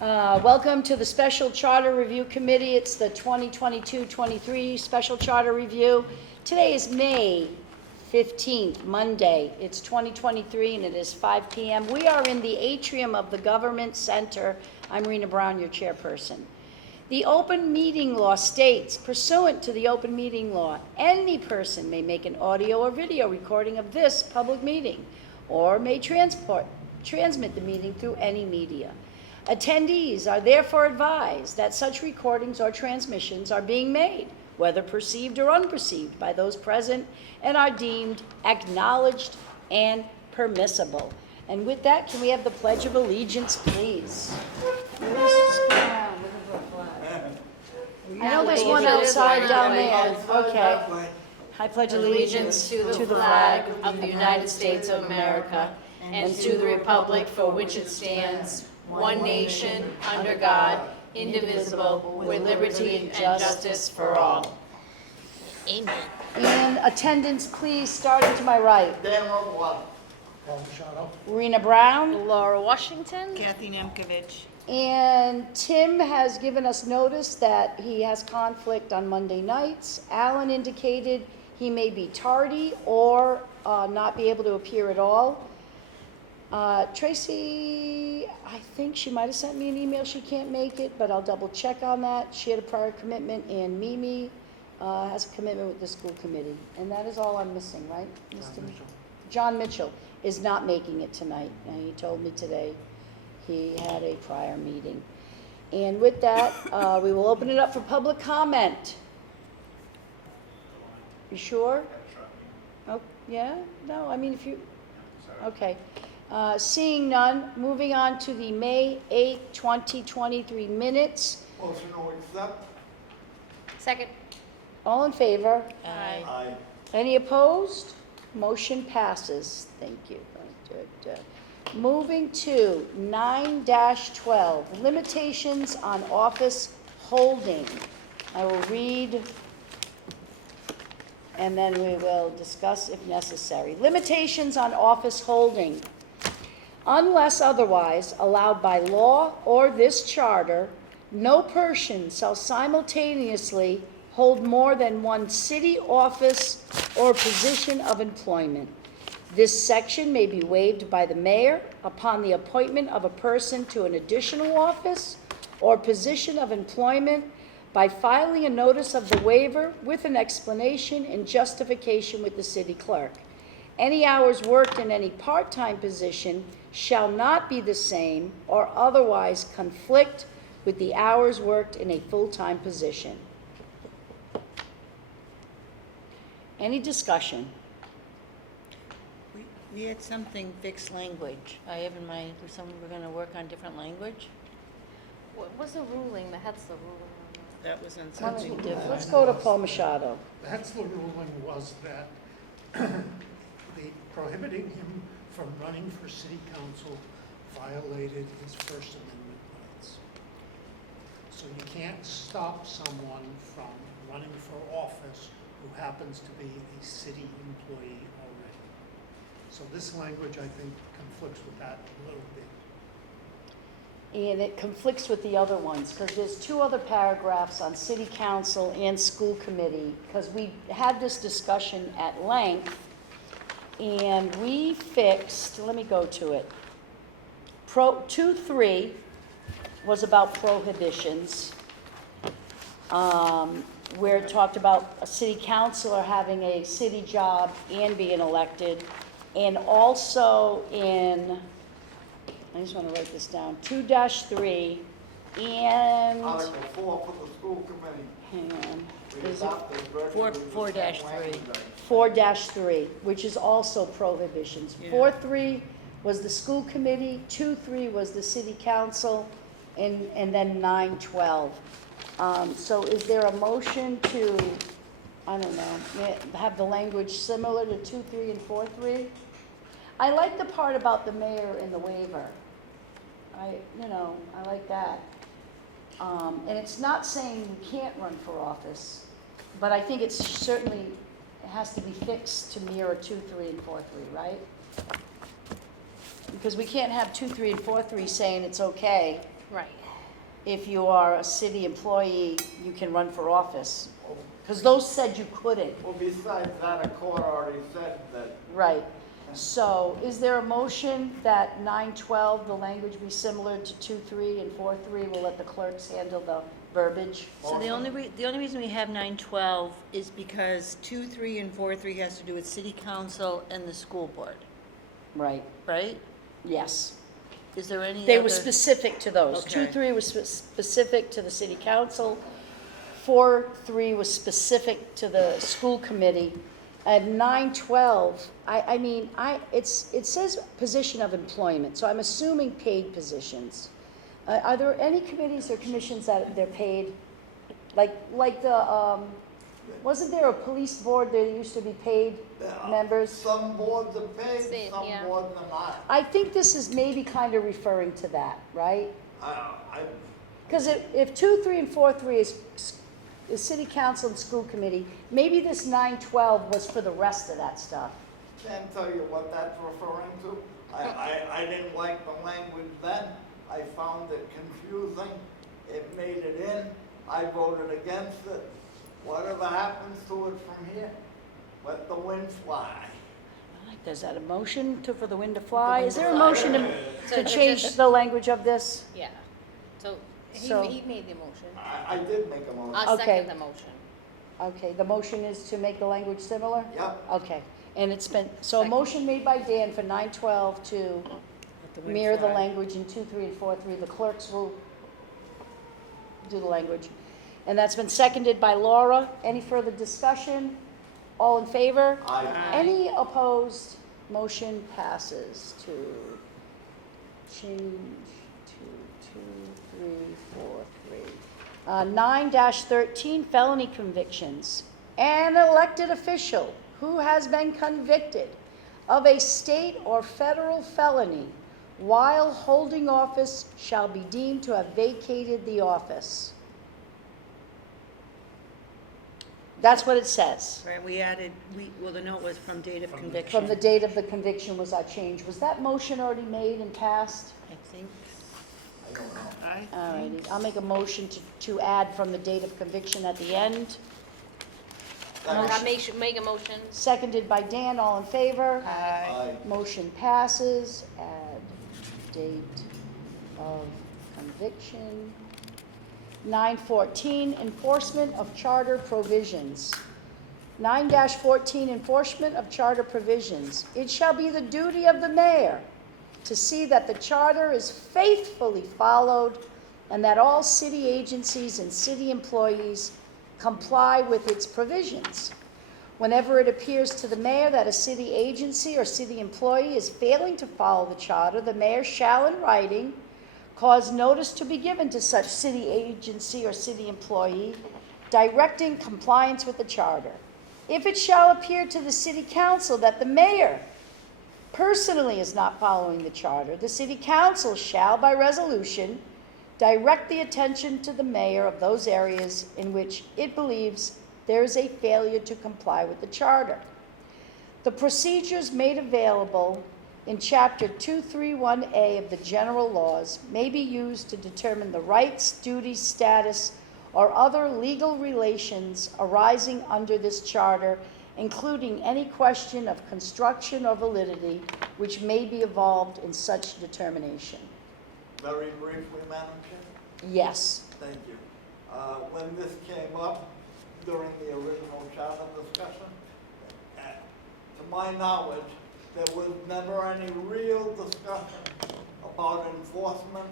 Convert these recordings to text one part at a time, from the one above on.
Welcome to the Special Charter Review Committee. It's the 2022-23 Special Charter Review. Today is May 15th, Monday. It's 2023 and it is 5 p.m. We are in the atrium of the Government Center. I'm Rena Brown, your chairperson. The open meeting law states, pursuant to the open meeting law, any person may make an audio or video recording of this public meeting or may transmit the meeting through any media. Attendees are therefore advised that such recordings or transmissions are being made, whether perceived or unperceived, by those present and are deemed acknowledged and permissible. And with that, can we have the Pledge of Allegiance, please? I know there's one outside down there. Okay. I pledge allegiance to the flag of the United States of America and to the republic for which it stands, one nation, under God, indivisible, with liberty and justice for all. Amen. And attendance, please, starting to my right. Dan Robowatt. Paul Machado. Rena Brown. Laura Washington. Kathy Nemkovich. And Tim has given us notice that he has conflict on Monday nights. Alan indicated he may be tardy or not be able to appear at all. Tracy, I think she might have sent me an email. She can't make it, but I'll double check on that. She had a prior commitment, and Mimi has a commitment with the school committee. And that is all I'm missing, right, Mr. Mitchell? John Mitchell is not making it tonight. And he told me today he had a prior meeting. And with that, we will open it up for public comment. You sure? Oh, yeah? No, I mean, if you, okay. Seeing none, moving on to the May 8, 2023 minutes. Motion to accept. Second. All in favor? Aye. Aye. Any opposed? Motion passes. Thank you. Moving to 9-12, limitations on office holding. I will read and then we will discuss if necessary. Limitations on office holding. Unless otherwise allowed by law or this charter, no person shall simultaneously hold more than one city office or position of employment. This section may be waived by the mayor upon the appointment of a person to an additional office or position of employment by filing a notice of the waiver with an explanation and justification with the city clerk. Any hours worked in any part-time position shall not be the same or otherwise conflict with the hours worked in a full-time position. Any discussion? We had something fixed language. I have in mind, we're going to work on different language. What was the ruling? That's the ruling. That was in Why don't we something. do- Let's go to Paul Machado. That's the ruling, was that the prohibiting him from running for city council violated his First Amendment rights. So you can't stop someone from running for office who happens to be a city employee already. So this language, I think, conflicts with that a little bit. And it conflicts with the other ones, because there's two other paragraphs on city council and school committee, because we had this discussion at length, and we fixed, let me go to it. 2.3 was about prohibitions, where it talked about a city councilor having a city job and being elected, and also in, I just want to write this down, 2-3 and, Article 4 for the school committee. hang on, We is it adopted virtually the 4-3. same language. 4-3, which is also prohibitions. Yeah. 4-3 was the school committee, 2-3 was the city council, and then 9-12. So is there a motion to, I don't know, have the language similar to 2-3 and 4-3? I like the part about the mayor and the waiver. I like that. And it's not saying you can't run for office, but I think it's certainly, it has to be fixed to mirror 2-3 and 4-3, right? Because we can't have 2-3 and 4-3 saying it's okay, Right. If you are a city employee, you can run for office. Because those said you couldn't. Well, besides that, a court already said that. Right. So is there a motion that 912, the language be similar to 2.3 and 4.3? We'll let the clerks handle the verbiage. So the only reason we have 912 is because 2.3 and 4.3 has to do with city council and the school board, Right, right? yes. Is there any They other? were specific to those. Okay. 2.3 was specific to the city council. 4.3 was specific to the school committee. And 912, it says position of employment, so I'm assuming paid positions. Are there any committees or commissions that they're paid? Like the, wasn't there a police board that used to be paid members? Some boards are paid, Same, some yeah. boards are not. I think this is maybe kind of referring to that, right? I Because if 2.3 and 4.3 is city council and school committee, maybe this 912 was for the rest of that stuff. can't tell you what that's referring to. I didn't like the language then. I found it confusing. It made it in. I voted against it. Whatever happens to it from here, let the wind fly. Is that a motion for the wind to fly? Is there a fly. motion to So change just- the language of this? Yeah. So So- he made the motion. I did make a motion. I'll Okay. second the motion. Okay, the motion is to make the language similar? Yep. Okay, and it's been, so a Second. motion made by Dan for 912 to Let the wind mirror the fly. language in 2.3 and 4.3. The clerks will do the language. And that's been seconded by Laura. Any further discussion? All in favor? I, Any opposed? Motion passes to change to 2, 3, 4, 3. 9-13, felony convictions. An elected official who has been convicted of a state or federal felony while holding office shall be deemed to have vacated the office. That's what it says. Right, we added, well, the note was from date of From the- conviction. From the date of the conviction was that change. Was that motion already made and passed? I think. I don't know. I All think righty, I'll make a motion to add from the date of conviction at the end. I make a motion. Seconded by Dan, all in favor? I, Motion passes. Add date of conviction. 9-14, enforcement of charter provisions. 9-14, enforcement of charter provisions. It shall be the duty of the mayor to see that the charter is faithfully followed and that all city agencies and city employees comply with its provisions. Whenever it appears to the mayor that a city agency or city employee is failing to follow the charter, the mayor shall, in writing, cause notice to be given to such city agency or city employee directing compliance with the charter. If it shall appear to the city council that the mayor personally is not following the charter, the city council shall, by resolution, direct the attention to the mayor of those areas in which it believes there is a failure to comply with the charter. The procedures made available in Chapter 231A of the general laws may be used to determine the rights, duties, status, or other legal relations arising under this charter, including any question of construction or validity which may be involved in such determination. very briefly, Madam Chair. Yes. Thank you. When this came up during the original charter discussion, to my knowledge, there was never any real discussion about enforcement,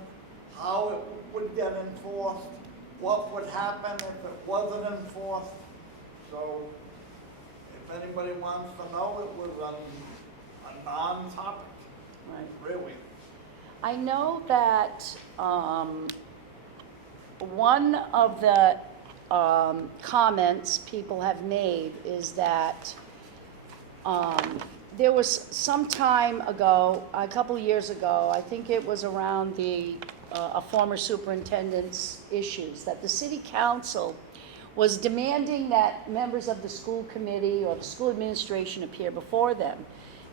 how it would get enforced, what would happen if it wasn't enforced. So if anybody wants to know, it was a non-topic, Right. really. I know that one of the comments people have made is that there was some time ago, a couple years ago, I think it was around a former superintendent's issues, that the city council was demanding that members of the school committee or the school administration appear before them.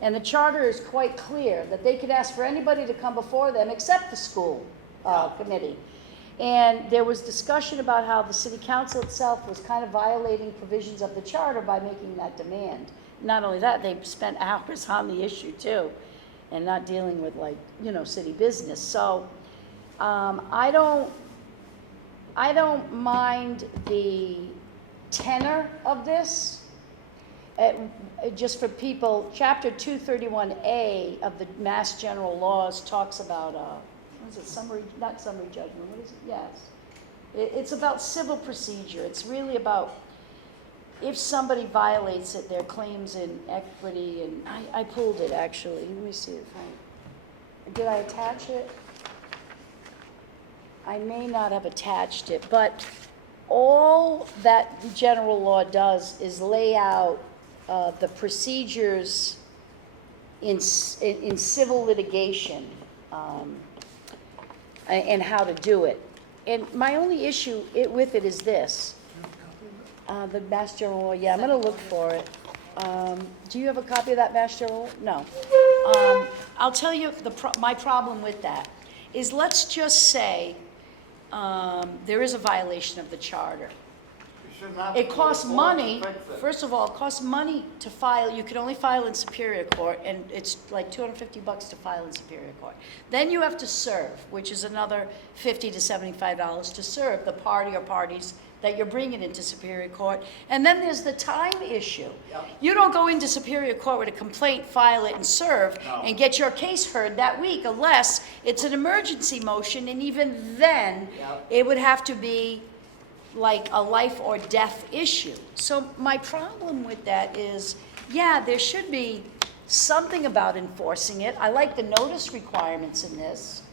And the charter is quite clear that they could ask for anybody to come before them except the school. committee. And there was discussion about how the city council itself was kind of violating provisions of the charter by making that demand. Not only that, they spent hours on the issue too, and not dealing with like, city business. So, I don't mind the tenor of this. Just for people, Chapter 231A of the Mass General Laws talks about, what is it, not summary judgment, what is it? Yes. It's about civil procedure. It's really about if somebody violates it, their claims in equity, and I pulled it actually. Let me see if did I attach it? I may not have attached it, but all that the general law does is lay out the procedures in civil litigation and how to do it. And my only issue with it is this. The Mass General Law, yeah, I'm going to look for it. Do you have a copy of that Mass General? No. I'll tell you my problem with that is, let's just say there is a violation of the charter. You shouldn't have It to costs go to court to money, fix it. first of all, it costs money to file, you can only file in Superior Court, and it's like $250 to file in Superior Court. Then you have to serve, which is another $50 to $75 to serve the party or parties that you're bringing into Superior Court. And then there's the time issue. Yep. You don't go into Superior Court with a complaint, file it, and serve, No. and get your case heard that week, unless it's an emergency motion, and even then, Yep. it would have to be like a life or death issue. So my problem with that is, yeah, there should be something about enforcing it. I like the notice requirements in this.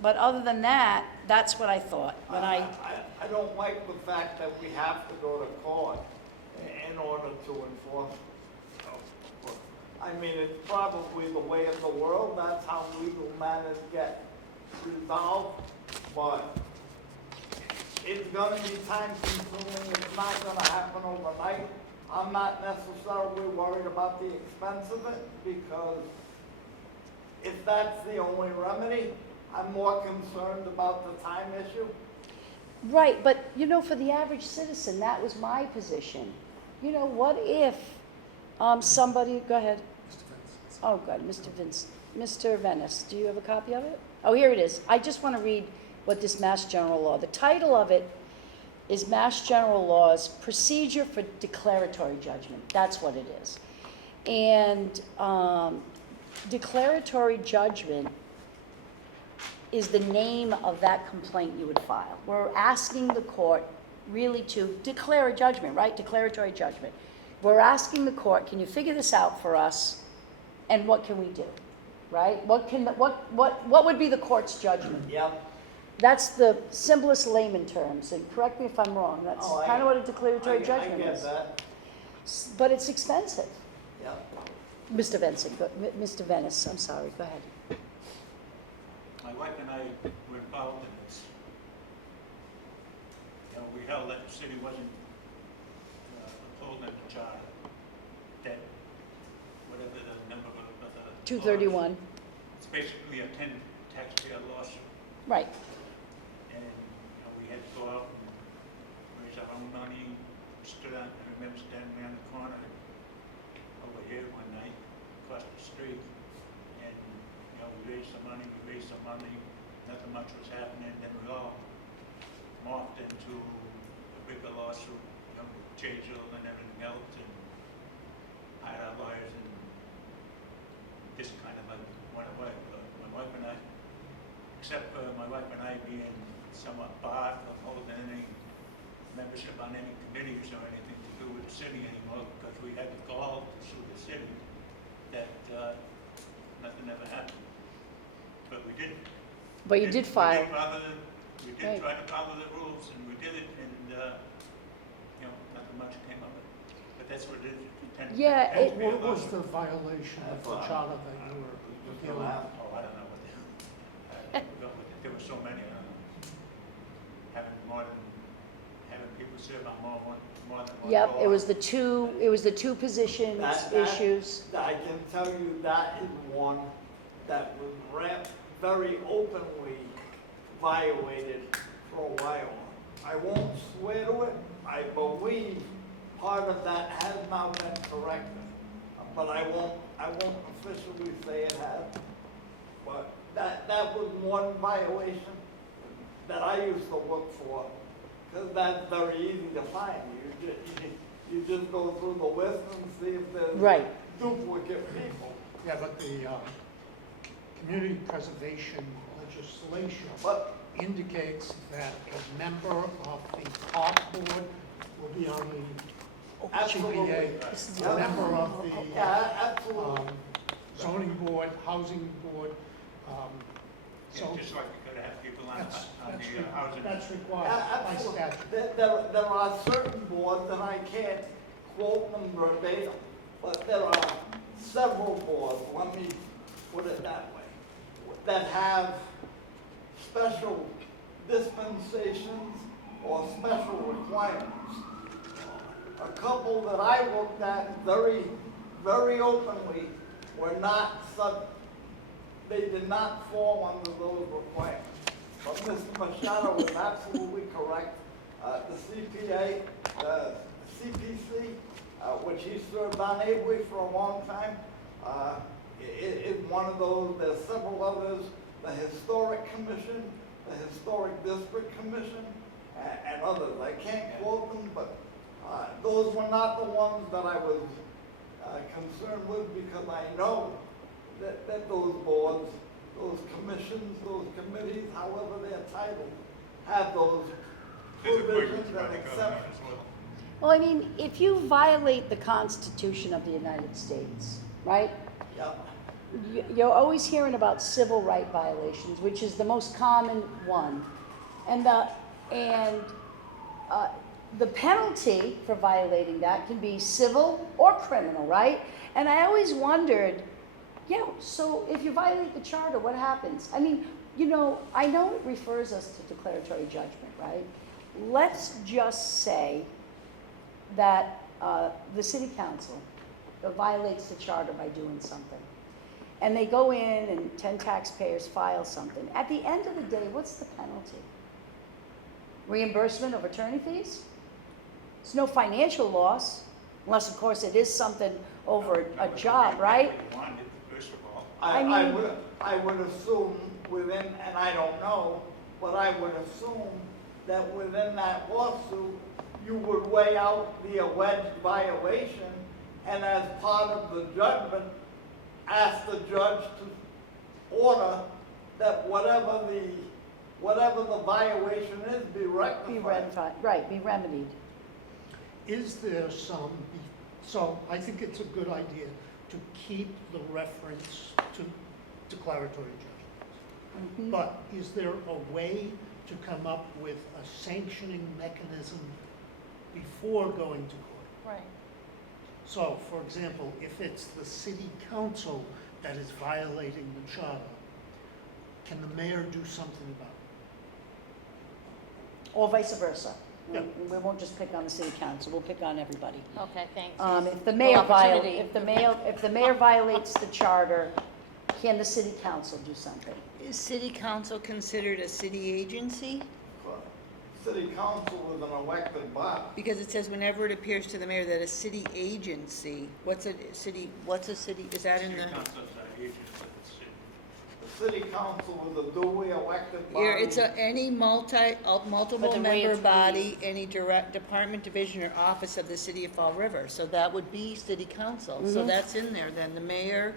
But other than that, that's what I thought when I don't like the fact that we have to go to court in order to enforce. I mean, it's probably the way of the world, that's how legal matters get resolved, but it's gonna be time consuming, it's not gonna happen overnight. I'm not necessarily worried about the expense of it, because if that's the only remedy, I'm more concerned about the time issue. Right, but for the average citizen, that was my position. What if somebody, go ahead. Oh, God, Mr. Venice, do you have a copy of it? Oh, here it is. I just want to read what this Mass General Law, the title of it is Mass General Laws, Procedure for Declaratory Judgment. That's what it is. And declaratory judgment is the name of that complaint you would file. We're asking the court really to declare a judgment, right? Declaratory judgment. We're asking the court, can you figure this out for us, and what can we do, right? What would be the court's judgment? Yep. That's the simplest layman terms, and correct me if I'm wrong, that's Oh, kind of what a declaratory judgment I get is. that, But it's expensive. yep. Mr. Mr. Venice, I'm sorry, go ahead. My wife and I were involved in this. We held that the city wasn't upholding the charter, that whatever the number of the... 231, It's basically a 10 taxpayer lawsuit, right. and we had to go out and raise our own money. I remember standing around the corner over here one night, across the street, and we raised some money, nothing much was happening, then we all morphed into a bigger lawsuit, with Churchill and everything else, and hired our lawyers, and just kind of like went away. But my wife and I, except for my wife and I being somewhat barred from holding any membership on any committees or anything to do with the city anymore, because we had the gall to sue the city, that nothing ever happened. But we did. But you did file. We did Right. try to follow the rules, and we did it, and, nothing much came of it. But that's what it is. Yeah, it- What was the violation of the charter that you were Just dealing gonna with? have- Oh, I don't know what they, there were so many, I don't know. Having people serve on more more than one Yep, it door. was the two positions That- issues. I can tell you that is one that was very openly violated for a while. I won't swear to it, I believe part of that has now been corrected, but I won't officially say it has. But that was one violation that I used to look for, because that's very easy to find. You just go through the list and see if there's Right. duplicate people. Yeah, but the community preservation legislation But indicates that a member of the park board will be on the Absolutely. CPA, a member of the yeah, absolutely. zoning board, housing board. Yeah, So just like you could have people on that's, the housing. that's required Yeah, by absolutely. statute. There are certain boards, and I can't quote them verbatim, but there are several boards, let me put it that way, that have special dispensations or special requirements. A couple that I looked at very, very openly were not they did not fall under those requirements. But Mr. Machado was absolutely correct. The CPA, CPC, which he served on ably for a long time, is one of those. There's several others, the Historic Commission, the Historic District Commission, and others. I can't quote them, but those were not the ones that I was concerned with, because I know that those boards, those commissions, those committees, however they're titled, have those There's provisions appointments by and the governor exceptions. as well. Well, I mean, if you violate the Constitution of the United States, right? Yeah, You're always hearing about civil right violations, which is the most common one. And the penalty for violating that can be civil or criminal, right? And I always wondered, yeah, so if you violate the charter, what happens? I mean, I know it refers us to declaratory judgment, right? Let's just say that the city council violates the charter by doing something. And they go in and 10 taxpayers file something. At the end of the day, what's the penalty? Reimbursement of attorney fees? It's no financial loss, unless of course it is something over a job, right? You wanted, first of all. I mean- I would assume within, and I don't know, but I would assume that within that lawsuit, you would weigh out the alleged violation, and as part of the judgment, ask the judge to order that whatever the violation is, be Be rectified. ratified, right, be remedied. Is there so I think it's a good idea to keep the reference to declaratory judgments. Mhm. But is there a way to come up with a sanctioning mechanism before going to court? Right. So, for example, if it's the city council that is violating the charter, can the mayor do something about it? Or vice versa. Yeah. We won't just pick on the city council, we'll pick on everybody. Okay, thanks. If the Equal mayor opportunity. if the mayor violates the charter, can the city council do something? Is city council considered a city agency? City council is an elected body. Because it says whenever it appears to the mayor that a city agency, what's a city, is that in City the? councils are agents of the city. The city council is a duly elected body. Here, it's any multiple But the way member it's body, any direct department, division, or office of the city of Fall River. So that would be city council. So Mhm. that's in there then, the mayor,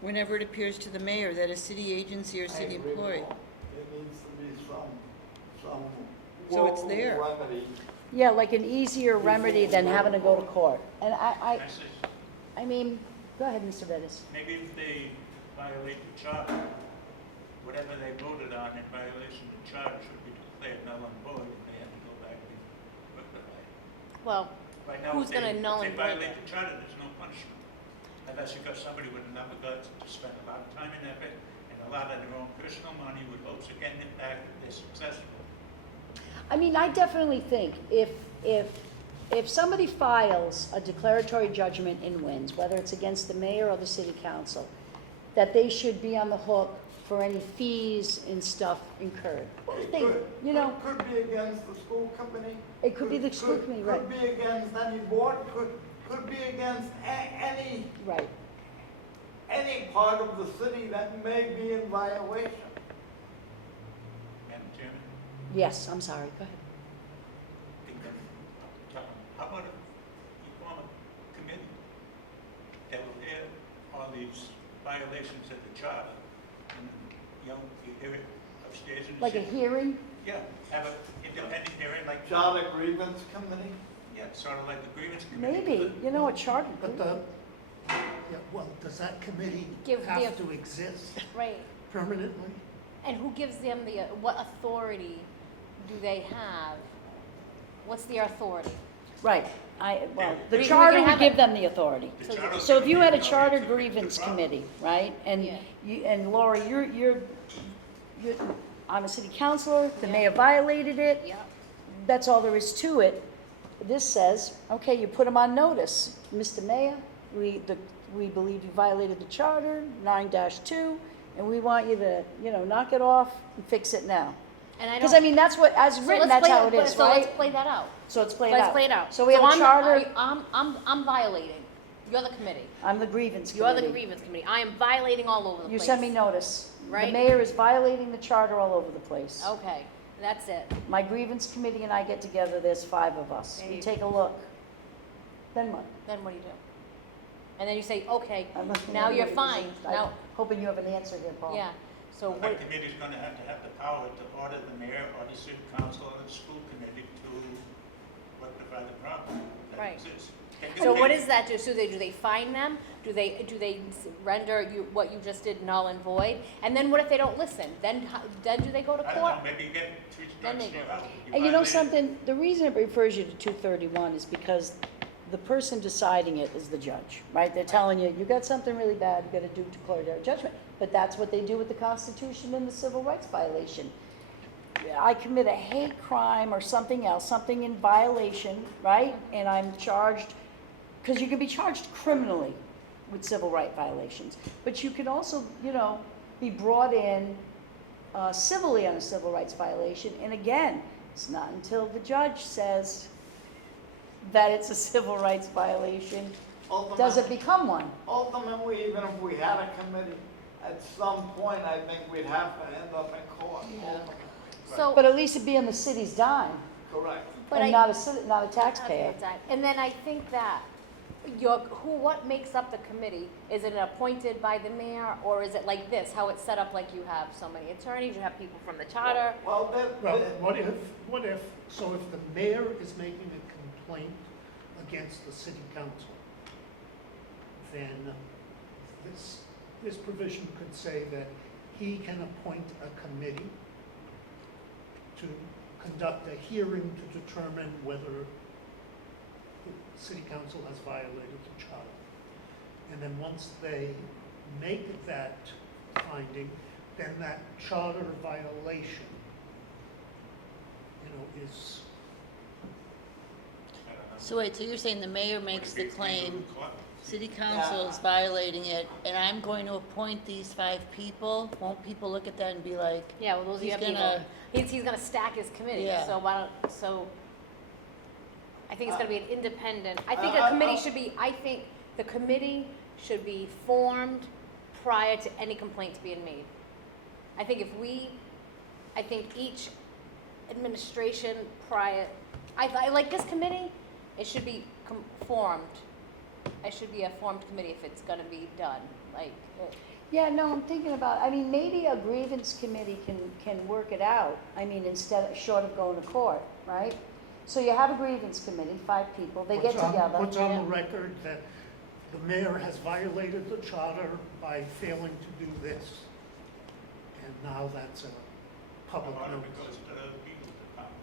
whenever it appears to the mayor that a city agency or I city agree with employee. Paul. There needs to be some So it's local there. remedy. Yeah, like an easier remedy than having to go to court. And I say, I mean, go ahead, Mr. Bettis. maybe if they violate the charter, whatever they voted on in violation of the charter should be declared null and void, and they have to go back and rectify it. Well, Right now, Who's if gonna null if and they void violate it? the charter, there's no punishment. Unless you've got somebody with enough guts to spend a lot of time and effort and a lot of their own personal money with hopes of getting it back if they're successful. I mean, I definitely think if if somebody files a declaratory judgment and wins, whether it's against the mayor or the city council, that they should be on the hook for any fees and stuff incurred. They, you know, Could be against the school committee. it could be the school committee, right, Could be against any board, could be against any right. part of the city that may be in violation. Madam Chairman, Yes, I'm sorry, go ahead. how about you form a committee that will hear all these violations of the charter? And, you know, you hear it upstairs in the Like a city. hearing? Yeah, have an independent hearing like. Charter grievance committee? Yeah, sort of like the grievance committee. Maybe, you know, a charter. But the, yeah, well, does that committee Give have the- to exist Right. permanently? And who gives them what authority do they have? What's their authority? Right, well, the We charter can would have give a- them the authority. The charter So if you had a committee charter is the grievance problem. committee, right, and Yeah. you, and Laura, you're, I'm a city councilor, the Yeah. mayor violated it, Yeah. that's all there is to it. This says, okay, you put them on notice, Mr. Mayor, we believe you violated the charter, 9-2, and we want you to, you know, knock it off and fix it now. And I don't. Because I mean, that's what, as so written, let's that's play how it- it is, So let's right? play that out. So it's played out. Let's play it out. So we have a I'm the- charter, I'm violating. You're the committee. I'm the grievance You're committee. the grievance committee. I am violating all over the You place. send me notice. The Right? mayor is violating the charter all over the place. Okay, that's it. My grievance committee and I get together, there's 5 of us. There We you take a look. Then what? Then what do you do? And then you say, okay, I'm looking now at you're you. fine. I'm Now, hoping you have an answer here, Paul. yeah. So Well, what, that committee's gonna have the power to order the mayor or the city council or the school committee to rectify the problem that Right. exists. so what does that do? So do they fine them? Do they render you, what you just did null and void? And then what if they don't listen? Then do they go to I don't court? know, maybe you get 3 Then strikes, they you're go. out. And you know violated. something, the reason it refers you to 231 is because the person deciding it is the judge, right? They're telling you, you got something really bad, you gotta do declaratory judgment. But that's what they do with the Constitution and the civil rights violation. I commit a hate crime or something else, something in violation, right? And I'm charged, because you can be charged criminally with civil right violations. But you can also, you know, be brought in civilly on a civil rights violation. And again, it's not until the judge says that it's a civil rights violation, does it become one. Ultimately, even if we had a committee, at some point, I think we'd have to end up in court. So, But at least it'd be on the city's dime, Correct. but and I- not a taxpayer. okay, done. And then I think that what makes up the committee? Is it appointed by the mayor, or is it like this, how it's set up, like you have so many attorneys, you have people from the charter? Well, Well, what if, so if the mayor is making a complaint against the city council, then this provision could say that he can appoint a committee to conduct a hearing to determine whether the city council has violated the charter. And then once they make that finding, then that charter violation, is, I don't know. So wait, so you're saying the mayor makes the Maybe we claim, go to court. city council is violating it, and I'm going to appoint these 5 people? Won't people look at that and be like, Yeah, well, those are He's your people. gonna- He's gonna stack his committee, Yeah. so why don't, so, I think it's gonna be an independent, I think I- a committee should be, I think the committee should be formed prior to any complaints being made. I think I think each administration prior, I like this committee, it should be formed. It should be a formed committee if it's gonna be done, like, Yeah, no, I'm thinking about, I mean, maybe a grievance committee can work it out. I mean, short of going to court, right? So you have a grievance committee, 5 people, they get together. Puts on the record that the mayor has violated the charter by failing to do this. And now that's a How public about it notice. goes to the legal department?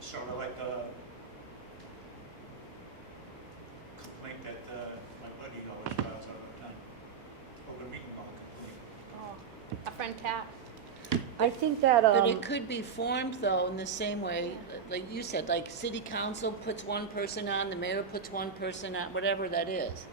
Sort of like the complaint that my buddy always files all the time. Open meeting law complaint. a friend Cat, I think that, But it could be formed though in the same way, like you said, like city council puts one person on, the mayor puts one person on, whatever that is.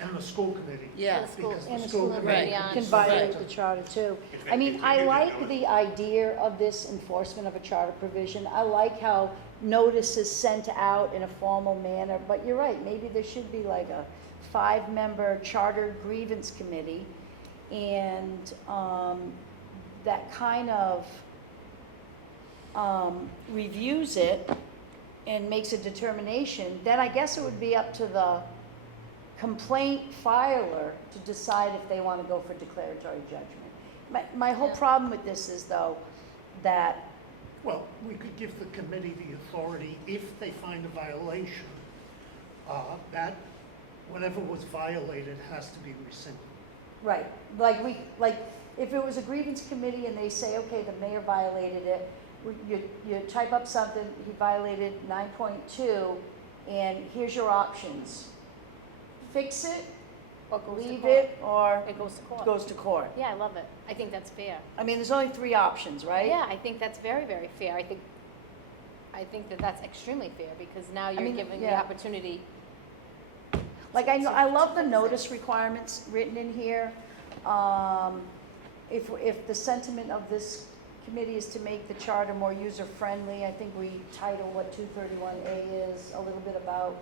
And the school committee. Yeah. The school- Because and the the school school committee Right. can can violate Right. the charter too. If I mean, if I you did like know it. the idea of this enforcement of a charter provision. I like how notice is sent out in a formal manner, but you're right, maybe there should be like a 5-member charter grievance committee, and, that kind of, reviews it and makes a determination. Then I guess it would be up to the complaint filer to decide if they want to go for declaratory judgment. My whole Yeah. problem with this is though, that, Well, we could give the committee the authority, if they find a violation, that whatever was violated has to be rescinded. right, like, if it was a grievance committee and they say, okay, the mayor violated it, you type up something, he violated 9.2, and here's your options. Fix it, Or goes to leave court. it, or It goes to court. goes to court. Yeah, I love it. I think that's fair. I mean, there's only 3 options, right? Yeah, I think that's very, very fair. I think that that's extremely fair, because now you're mean, giving the yeah. opportunity. Like, I love the notice requirements written in here. If the sentiment of this committee is to make the charter more user-friendly, I think we title what 231A is, a little bit about,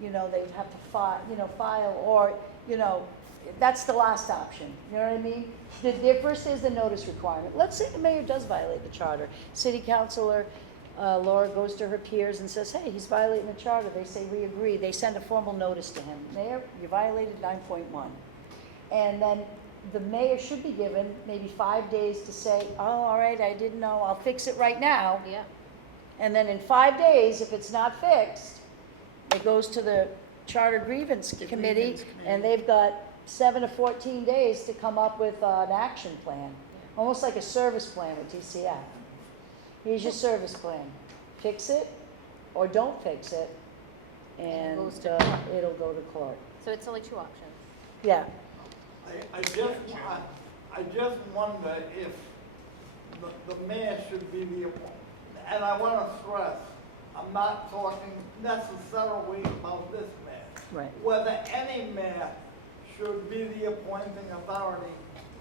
they'd have to file, or, that's the last option, you know what I mean? The first is the notice requirement. Let's say the mayor does violate the charter. City councilor, Laura goes to her peers and says, hey, he's violating the charter. They say, we agree. They send a formal notice to him. Mayor, you violated 9.1. And then the mayor should be given maybe 5 days to say, oh, all right, I didn't know, I'll fix it right now. Yeah. And then in 5 days, if it's not fixed, it goes to the charter grievance The committee, grievance committee. and they've got 7 to 14 days to come up with an action plan, almost like a service plan with TCF. Here's your service plan. Fix it or don't fix it, and goes to court. it'll go to court. So it's only 2 options. Yeah, I just wonder if the mayor should be the, and I want to stress, I'm not talking necessarily about this mayor. right. Whether any mayor should be the appointing authority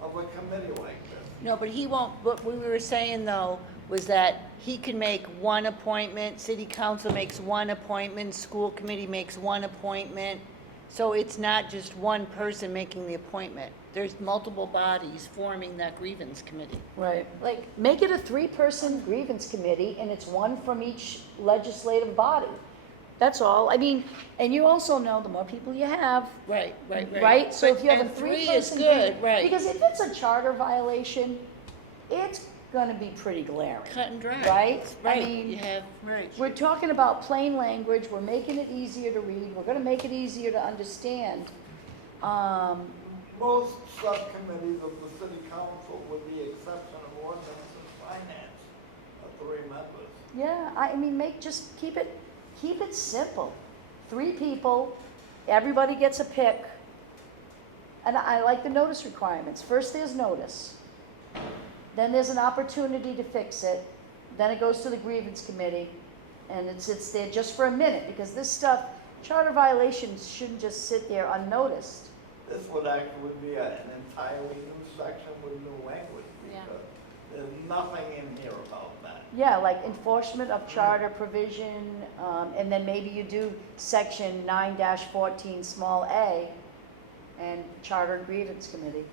of a committee like this. No, but he won't, what we were saying though, was that he can make one appointment, city council makes one appointment, school committee makes one appointment. So it's not just one person making the appointment. There's multiple bodies forming that grievance committee. Right. Like, make it a 3-person grievance committee, and it's one from each legislative body. That's all. I mean, and you also know the more people you have, Right. right? So But- if you have a and 3-person. is good, right. Because if it's a charter violation, it's gonna be pretty glaring. Cut and dry. Right? I Right, mean, you have, right. We're talking about plain language, we're making it easier to read, we're gonna make it easier to understand. Most subcommittees of the city council, with the exception of ordinance and finance, are 3 members. Yeah, I mean, keep it simple. 3 people, everybody gets a pick. And I like the notice requirements. First, there's notice. Then there's an opportunity to fix it. Then it goes to the grievance committee, and it sits there just for a minute, because this stuff, charter violations shouldn't just sit there unnoticed. This would actually be an entirely new section with new language, Yeah. because there's nothing in here about that. Yeah, like enforcement of charter provision, and then maybe you do section 9-14 small a, and charter grievance committee,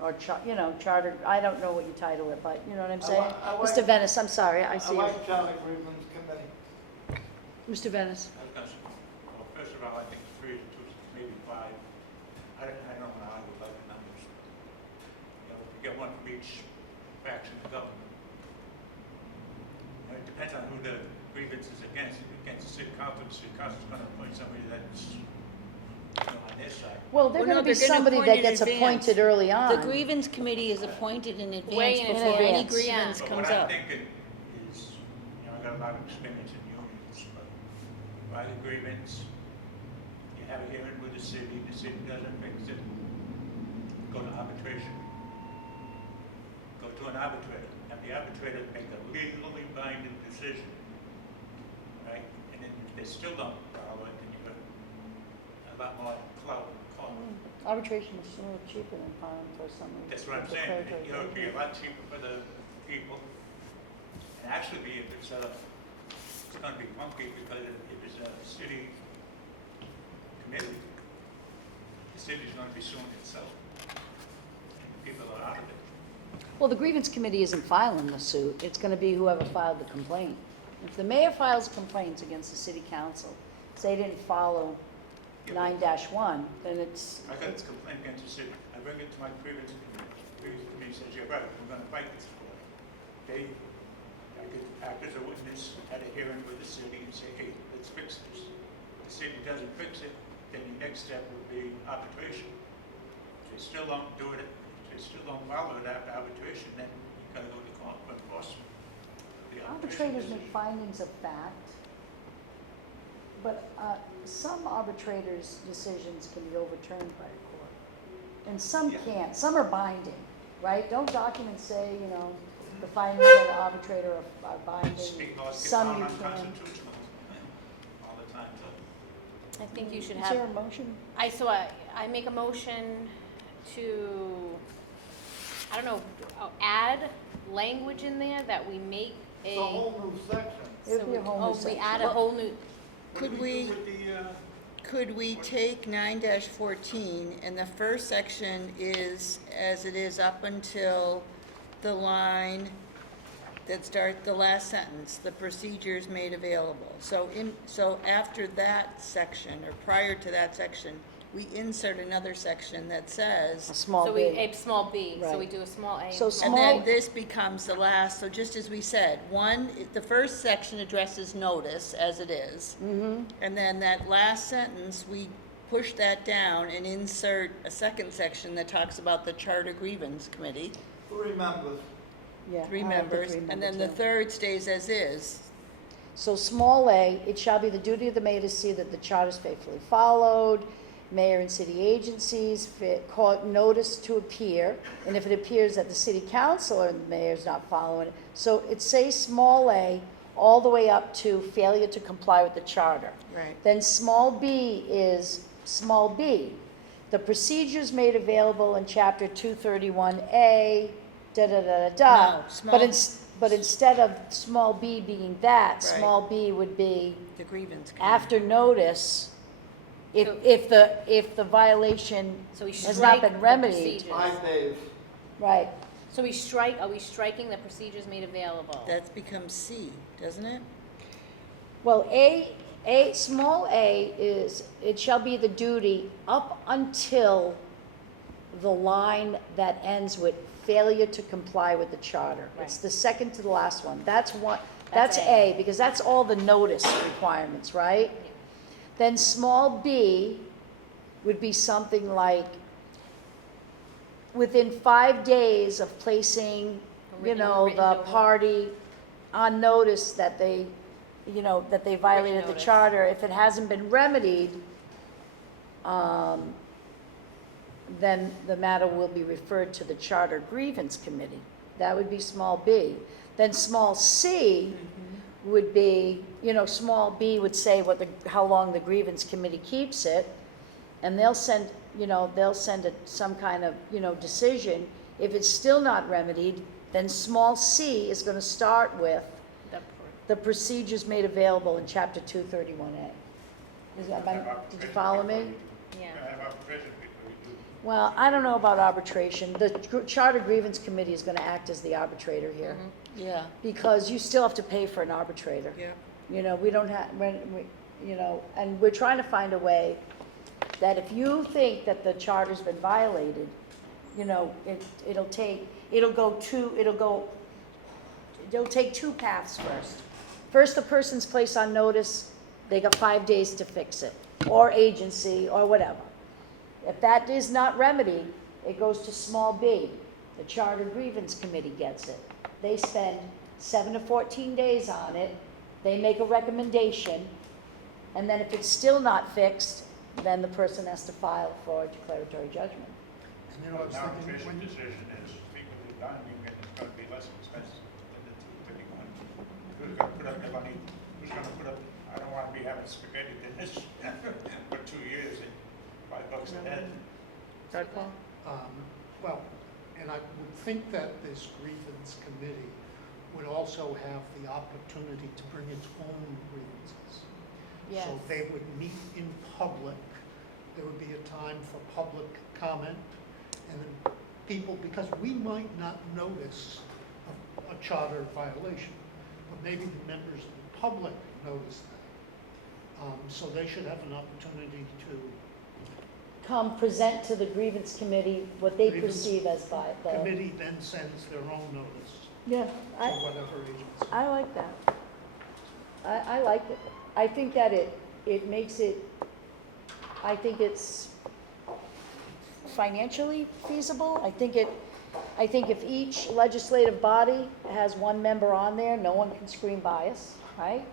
or charter, I don't know what you title it, but you know what I'm saying? I like- Mr. Venice, I'm sorry, I see you. like charter grievance committee. Mr. Venice. I was gonna say, well, first of all, I think 3 to 2, maybe 5. I don't know how I would like the numbers. If you get one from each faction of government. It depends on who the grievance is against. If it's against the city council is gonna appoint somebody that's, on their side. Well, they're Well, no, gonna be they're gonna somebody appoint that in gets advance. appointed early The on. grievance committee is appointed in Way advance in before any advance. grievance But comes what I'm up. thinking is, I got a lot of experience in unions, but by the grievance, you have a hearing with the city doesn't fix it, go to arbitration. Go to an arbitrator, and the arbitrator make a legally binding decision, right? And then if they still don't follow it, then you've got a lot more clout in the court. Arbitration is a little cheaper than filing for someone. That's what I'm saying, you know, it'd be a lot cheaper for the people. And actually, if it's gonna be funky, because if it's a city committee, the city's gonna be suing itself. And people are out of it. Well, the grievance committee isn't filing the suit, it's gonna be whoever filed the complaint. If the mayor files complaints against the city council, say they didn't follow 9-1, then it's, I got this complaint against the city, I bring it to my grievance committee, grievance committee says, you're right, we're gonna fight this for it. I could act as a witness at a hearing with the city and say, hey, let's fix this. If the city doesn't fix it, then the next step would be arbitration. If they still don't do it, if they still don't follow it after arbitration, then you gotta go to court for enforcement. of the arbitration arbitrators make decision. findings of fact, but some arbitrators' decisions can be overturned by a court, and some Yeah. can't, some are binding, right? Don't documents say, you know, the findings of the arbitrator are binding, State laws get some found you can. unconstitutional all the time, so. I think you should Is there have, a motion? I make a motion to, I don't know, add language in there that we make It's a whole new section. It would be a whole new Oh, we section. add a whole new, What do Could do we- with the, Could we take 9-14, and the first section is as it is up until the line that start the last sentence, the procedures made available. So after that section, or prior to that section, we insert another section that A says, small so we, bit. a small b, so Right. we do a small a and So small and small- then this becomes the last, so just as we said, the first section addresses notice as it is. Mm-hmm, And then that last sentence, we push that down and insert a second section that talks about the Charter Grievance Committee, 3 members. yeah. 3 I like the members, three and member then the too. third stays as is. So small a, it shall be the duty of the mayor to see that the charter is faithfully followed. Mayor and city agencies call notice to appear, and if it appears that the city council or the mayor is not following it. So it says small a all the way up to failure to comply with the charter. Right. Then small b is small b. The procedures made available in chapter 231A, da-da-da-da-da. No, small- But instead of small b being that, Right. small b would be The grievance committee. after notice, So- if the violation So we has not strike been the remedied. procedures. 5 days. Right, So are we striking the procedures made available? That's become C, doesn't it? well, small a is, it shall be the duty up until the line that ends with failure to comply with the charter. It's Right. the second to the last one, that's That's A, because that's all the notice requirements, right? Yeah. Then small b would be something like, within 5 days of placing, Written the notice. party on notice that they, that they violated the notice. charter, if it hasn't been remedied, then the matter will be referred to the Charter Grievance Committee. That would be small b. Then small c would be, small b would say how long the grievance committee keeps it, and they'll send, some kind of, decision. If it's still not remedied, then small c is gonna start with the procedures made available in chapter 231A. Did you follow me? Yeah. Have arbitration before you do. Well, I don't know about arbitration. The Charter Grievance Committee is gonna act as the arbitrator here, Yeah. because you still have to pay for an arbitrator. Yeah. We don't have, and we're trying to find a way that if you think that the charter's been violated, it'll take two paths first. First, the person's placed on notice, they got 5 days to fix it, or agency, or whatever. If that is not remedied, it goes to small b. The Charter Grievance Committee gets it. They spend 7 to 14 days on it, they make a recommendation, and then if it's still not fixed, then the person has to file for a declaratory judgment. And then I was An thinking, arbitration when, decision is frequently done, it's gonna be less expensive than the 231. Who's gonna put up the money, who's gonna put up, I don't wanna be having spaghetti dinners for 2 years at $5 a head. Right, Paul? Well, and I would think that this grievance committee would also have the opportunity to bring its own grievances. Yes. So they would meet in public, there would be a time for public comment, and then people, because we might not notice a charter violation, but maybe the members of the public notice that. So they should have an opportunity to, Come present to the grievance committee what they Grievance perceive as by the. committee then sends their own notice Yeah, to whatever agency. I like that. I like it. I think that it makes it, I think it's financially feasible. I think if each legislative body has one member on there, no one can scream bias, right?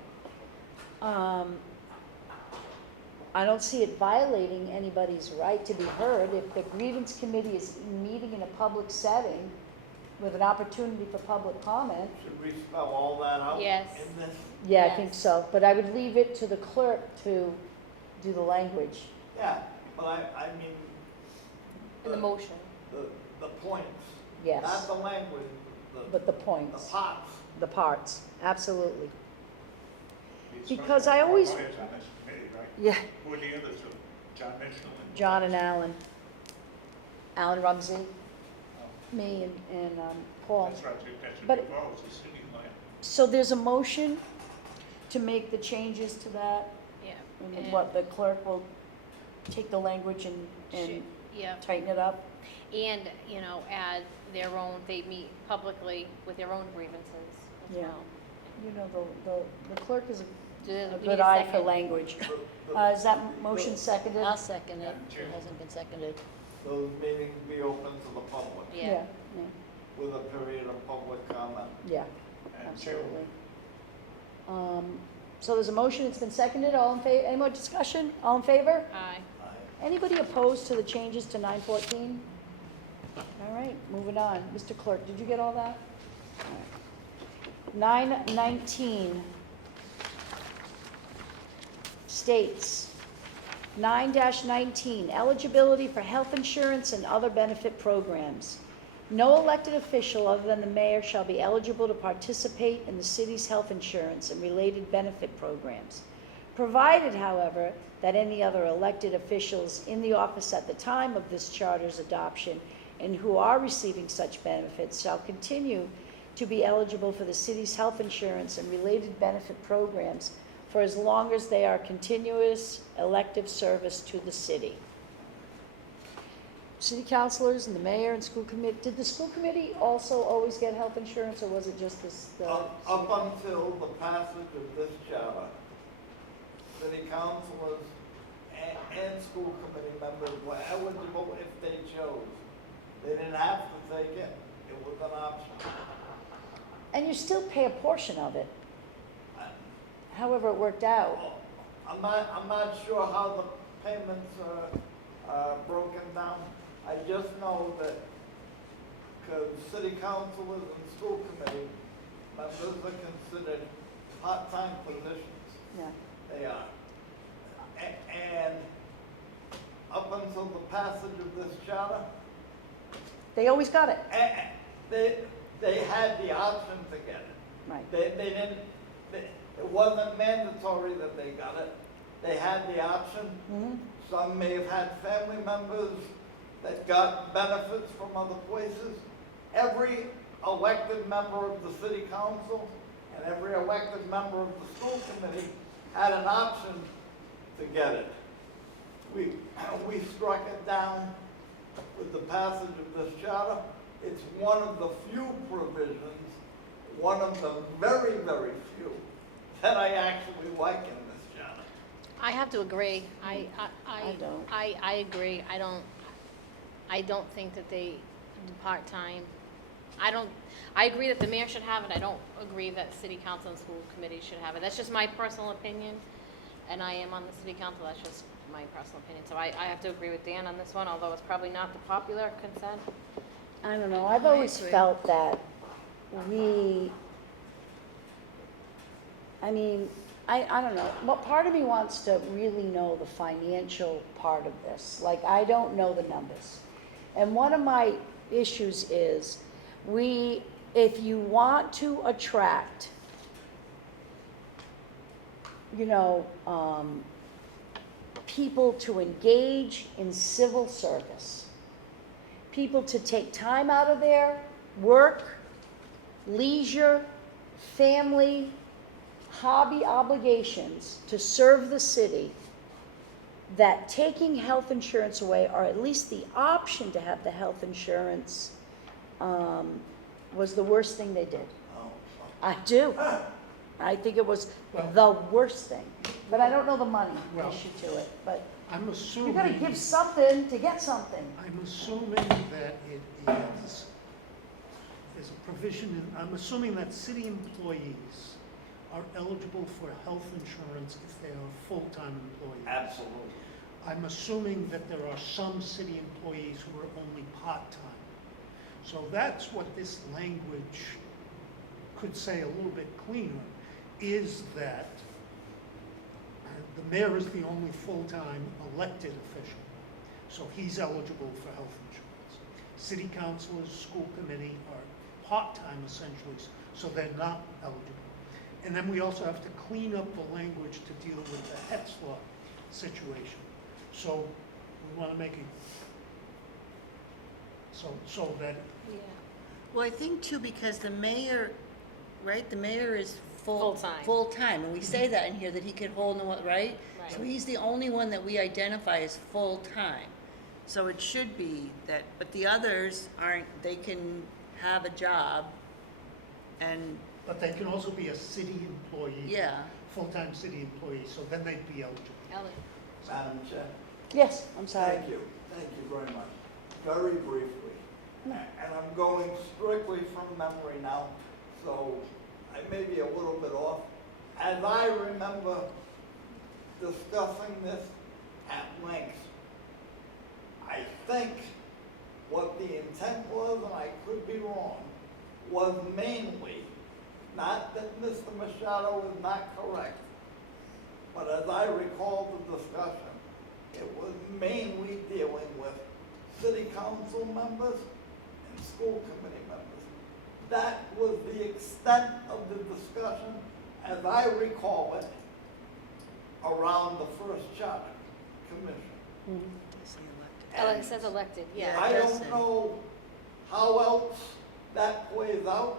I don't see it violating anybody's right to be heard. If the grievance committee is meeting in a public setting with an opportunity for public comment, Should we spell all that out Yes. in this? yeah, I think Yes. so. But I would leave it to the clerk to do the language. Yeah, but I mean. In the motion. The points. Yes. Not the language, But the the points, parts. the parts, absolutely. It's Because supposed to I be always- lawyers on this committee, right? Yeah, Who are the others, John Mitchell and? John and Alan. Alan Rumsey, Oh, me and Paul. That's right, that should But- be closed, the city lawyer. So there's a motion to make the changes to that, Yeah. and what the clerk will take the language and Yeah, tighten it up. and, you know, add their own, they meet publicly with their own grievances as Yeah. well. You know, the clerk is Do a we need good a eye for second? language. The- Is that motion seconded? I'll second it. Madam Chair. It hasn't been seconded. Those meetings be open to the public Yeah. with a period of public comment. Yeah, Madam Chair, absolutely. So there's a motion, it's been seconded, all in favor, any more discussion? All in favor? Aye. Anybody opposed to the changes to 914? All right, moving on. Mr. Clerk, did you get all that? All right. 919 states, 9-19, eligibility for health insurance and other benefit programs. No elected official other than the mayor shall be eligible to participate in the city's health insurance and related benefit programs, provided, however, that any other elected officials in the office at the time of this charter's adoption and who are receiving such benefits shall continue to be eligible for the city's health insurance and related benefit programs for as long as they are continuous elective service to the city. City councilors and the mayor and school committee, did the school committee also always get health insurance, or was it just this? Up until the passage of this charter, city councilors and school committee members were eligible if they chose. They didn't have to take it, it was an option. And you still pay a portion of it, I- however it worked out. I'm not sure how the payments are broken down. I just know that, because city councilors and school committee members are considered part-time positions. Yeah. They are. And up until the passage of this charter, They always got it. they had the option to get it. Right. They didn't, it wasn't mandatory that they got it. They had the option. Mhm. Some may have had family members that got benefits from other places. Every elected member of the city council and every elected member of the school committee had an option to get it. We struck it down with the passage of this charter. It's one of the few provisions, one of the very, very few, that I actually like in this charter. I have to agree. I don't. I agree. I don't think that they do part-time. I agree that the mayor should have it. I don't agree that city council and school committee should have it. That's just my personal opinion. And I am on the city council. That's just my personal opinion. So I have to agree with Dan on this one, although it's probably not the popular consent. I don't know, I've always agree. felt that I don't know, what part of me wants to really know the financial part of this, like, I don't know the numbers. And one of my issues is, if you want to attract, people to engage in civil service, people to take time out of their work, leisure, family, hobby obligations to serve the city, that taking health insurance away, or at least the option to have the health insurance, was the worst thing they did. Oh, I do. I think it was Well- the worst thing. But I don't know the money Well- issue to it, but I'm you assuming. gotta give something to get something. I'm assuming that it is, there's a provision, I'm assuming that city employees are eligible for health insurance if they are full-time employees. absolutely. I'm assuming that there are some city employees who are only part-time. So that's what this language could say a little bit cleaner, is that the mayor is the only full-time elected official, so he's eligible for health insurance. City councilors, school committee are part-time essentially, so they're not eligible. And then we also have to clean up the language to deal with the Hetzler situation. So we want to make it so that Yeah. Well, I think too, because the mayor, right, the mayor is Full-time. Full-time, and we say that in here, that he could hold, right? So Right. he's the only one that we identify as full-time. So it should be that, but the others aren't, they can have a job and, but they can also be a city employee. yeah. Full-time city employee, so then they'd be eligible. Ellie. Madam Chair? Yes, I'm sorry. Thank you very much. Very briefly, and I'm going strictly from memory now, so I may be a little bit off. As I remember discussing this at length, I think what the intent was, and I could be wrong, was mainly, not that Mr. Machado is not correct, but as I recall the discussion, it was mainly dealing with city council members and school committee members. That was the extent of the discussion, as I recall it, around the first charter commission. Ellie, it says elected, yeah. I it does don't say. know how else that plays out.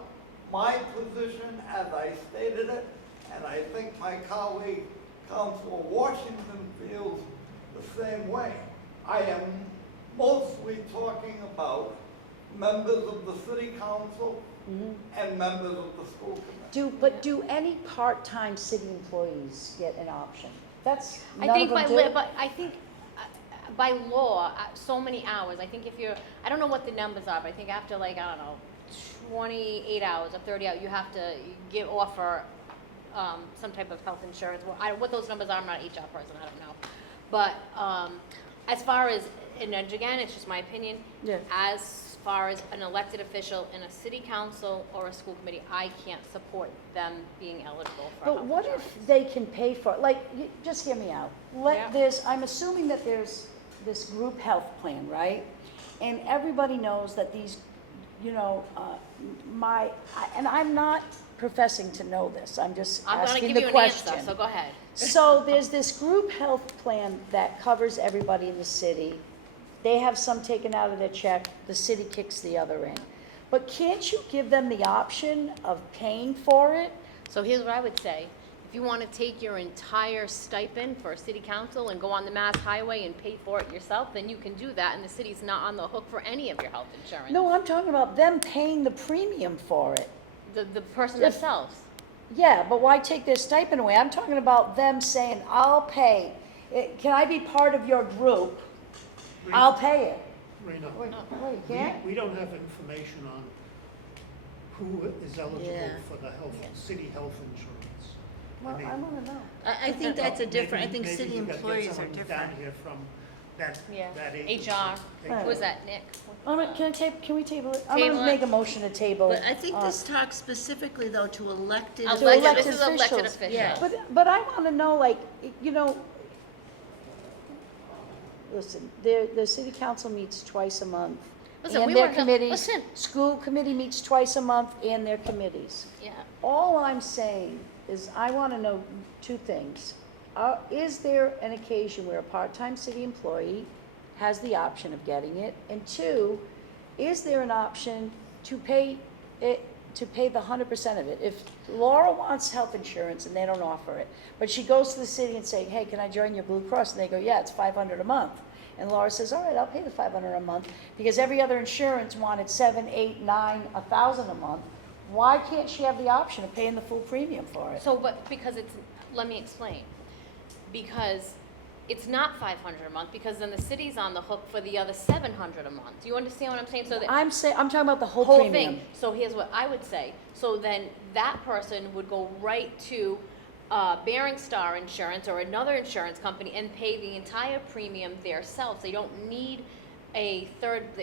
My position, as I stated it, and I think my colleague, Councilor Washington, feels the same way. I am mostly talking about members of the city council and members of the school committee. Do any part-time city employees get an option? That's, I none of think them by, do? but I think by law, so many hours, I think if you're, I don't know what the numbers are, but I think after like, I don't know, 28 hours or 30 hours, you have to offer some type of health insurance. Well, what those numbers are, I'm not an HR person, I don't know. But as far as, and again, it's just my opinion, Yeah. as far as an elected official in a city council or a school committee, I can't support them being eligible for health But what insurance. if they can pay for it? Like, just hear me out. Yeah. I'm assuming that there's this group health plan, right? And everybody knows that these, and I'm not professing to know this, I'm just I'm gonna asking give the you an question. answer, so go ahead. So there's this group health plan that covers everybody in the city. They have some taken out of their check, the city kicks the other in. But can't you give them the option of paying for it? So here's what I would say. If you want to take your entire stipend for a city council and go on the Mass Highway and pay for it yourself, then you can do that, and the city's not on the hook for any of your health insurance. No, I'm talking about them paying the premium for it. The person If- themselves. Yeah, but why take their stipend away? I'm talking about them saying, I'll pay. Can I be part of your group? I'll pay it. Rena, Wait, you can't? we don't have information on who is eligible Yeah. for the city health insurance. Well, mean, I wanna know. I think that's a different, I think maybe city you gotta get employees are someone different. down here from Yeah. that agency. HR. They- Right. Who was that, Nick? Can we table it? I'm Table gonna it. make a motion to table. But I think uh, this talks specifically though to elected. Elected, this is elected elected officials. officials. Yeah. But I wanna know, like, you know, listen, the city council meets twice a month. Listen, And we their were- committees, listen. school committee meets twice a month and their committees. Yeah. All I'm saying is I wanna know two things. Is there an occasion where a part-time city employee has the option of getting it? And two, is there an option to pay it, to pay the 100% of it? If Laura wants health insurance and they don't offer it, but she goes to the city and saying, hey, can I join your Blue Cross? And they go, yeah, it's $500 a month. And Laura says, all right, I'll pay the $500 a month, because every other insurance wanted $7, $8, $9, $1,000 a month. Why can't she have the option of paying the full premium for it? So, but because it's, let me explain. Because it's not 500 a month, because then the city's on the hook for the other 700 a month. Do you understand what I'm saying? So that I'm talking about the whole whole premium. thing. So here's what I would say. So then that person would go right to Bearing Star Insurance or another insurance company and pay the entire premium themselves. They don't need they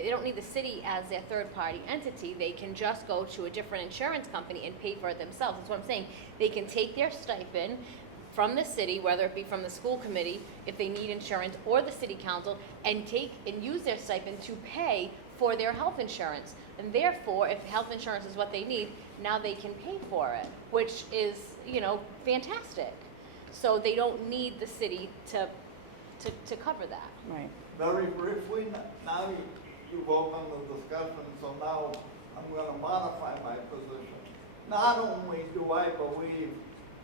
don't need the city as their third-party entity. They can just go to a different insurance company and pay for it themselves. That's what I'm saying. They can take their stipend from the city, whether it be from the school committee, if they need insurance, or the city council, and use their stipend to pay for their health insurance. And therefore, if health insurance is what they need, now they can pay for it, which is, fantastic. So they don't need the city to cover that. Right. Very briefly, now you've opened the discussion, so now I'm gonna modify my position. Not only do I believe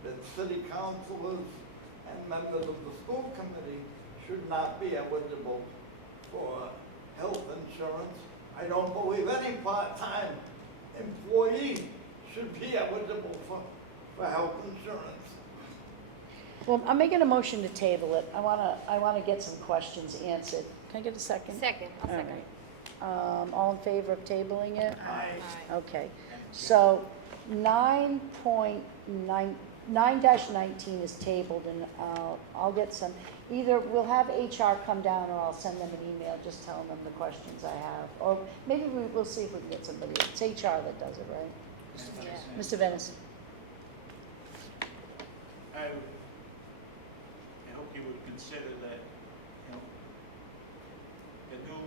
that city councilors and members of the school committee should not be eligible for health insurance, I don't believe any part-time employee should be eligible for health insurance. Well, I'm making a motion to table it. I wanna get some questions answered. Can I get a second? Second, I'll All second. right. All in favor of tabling it? Aye. Okay. So 9.19 is tabled, and I'll get some, either we'll have HR come down, or I'll send them an email just telling them the questions I have. Or maybe we'll see if we can get somebody, it's HR that does it, right? Yeah. Mr. Venison? I hope you would consider that, the new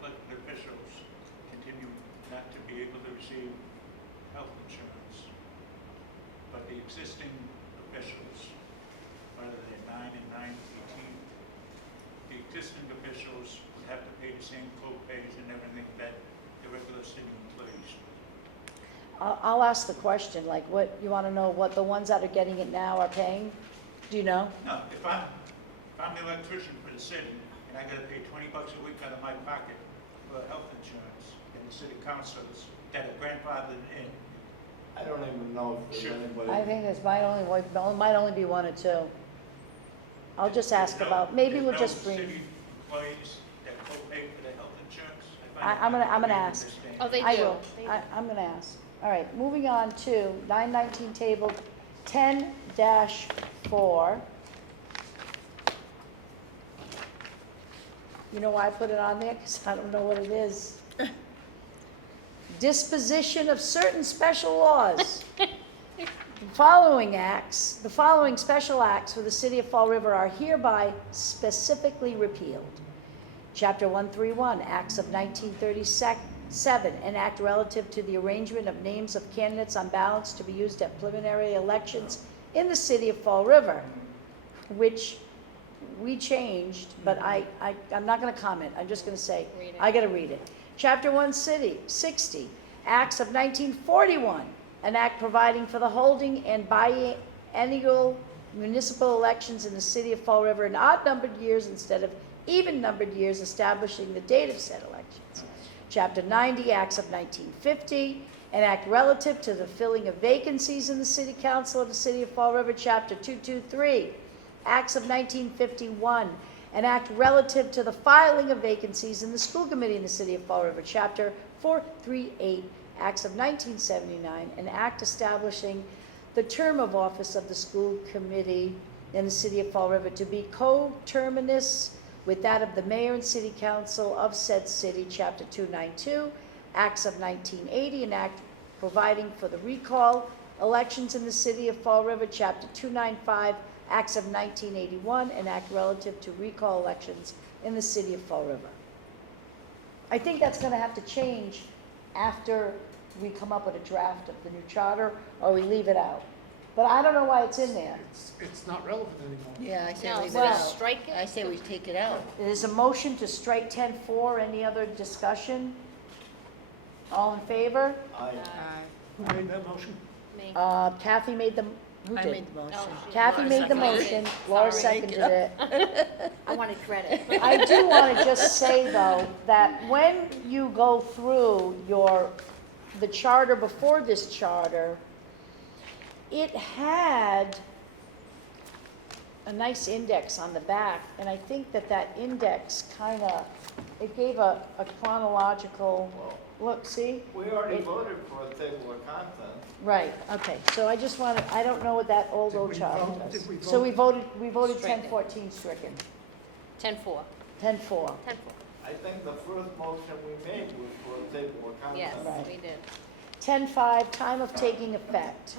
elected officials continue not to be able to receive health insurance. But the existing officials, whether they're 9 and 918, the existing officials would have to pay the same co-pays and everything that the regular city employees would. I'll ask the question, like, what, you wanna know what the ones that are getting it now are paying? Do you know? No, if I'm the electrician for the city, and I gotta pay $20 a week out of my pocket for health insurance, and the city councilors that are grandfathered in, I don't even know if Sure. there's anybody. I think this might only be one or two. I'll just ask about, maybe we'll just There's no bring, city employees that co-pay for the health insurance. I'm gonna ask. Oh, they I do. will, They do. I'm gonna ask. All right, moving on to 919 table 10-4. You know why I put it on there? Because I don't know what it is. Disposition of certain special laws. The following special acts for the city of Fall River are hereby specifically repealed. Chapter 131, Acts of 1937, an act relative to the arrangement of names of candidates on ballots to be used at preliminary elections in the city of Fall River, which we changed, but I'm not gonna comment, I'm just gonna say, Read it. I gotta read it. Chapter 160, Acts of 1941, an act providing for the holding and biennial municipal elections in the city of Fall River in odd-numbered years instead of even-numbered years, establishing the date of said elections. Chapter 90, Acts of 1950, an act relative to the filling of vacancies in the city council of the city of Fall River. Chapter 223, Acts of 1951, an act relative to the filing of vacancies in the school committee in the city of Fall River. Chapter 438, Acts of 1979, an act establishing the term of office of the school committee in the city of Fall River to be coterminous with that of the mayor and city council of said city, chapter 292, acts of 1980, an act providing for the recall elections in the city of Fall River, chapter 295, acts of 1981, an act relative to recall elections in the city of Fall River. I think that's gonna have to change after we come up with a draft of the new charter, or we leave it out. But I don't know why it's in there. It's not relevant anymore. Yeah, I say No, leave it so out. just strike it? I say we take it out. There's a motion to strike 10-4. Any other discussion? All in favor? Who made that motion? Me. Kathy made the, who I did? made the motion. Oh, she- Kathy Laura made the seconded it. motion, Laura Sorry. seconded it. I wanted credit. I do want to just say, though, that when you go through the charter before this charter, it had a nice index on the back, and I think that index kind of, it gave a chronological, look, see? We already voted for a table of contents. Right, okay, so I just wanted, I don't know what that old Did we charter vote- does. did we So vote? we voted Stricken. 10-14 stricken, 10-4. 10-4. 10-4. I think the first motion we made was for a table of contents. Yes, Right. we did. 10-5, time of taking effect.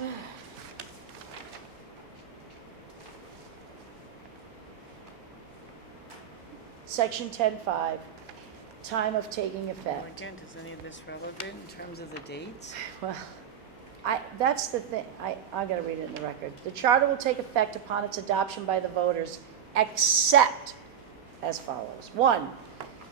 Section 10-5, time of taking Well, effect. again, is any of this relevant in terms of the dates? Well, that's the thing, I gotta read it in the record. The charter will take effect upon its adoption by the voters, except as follows. 1,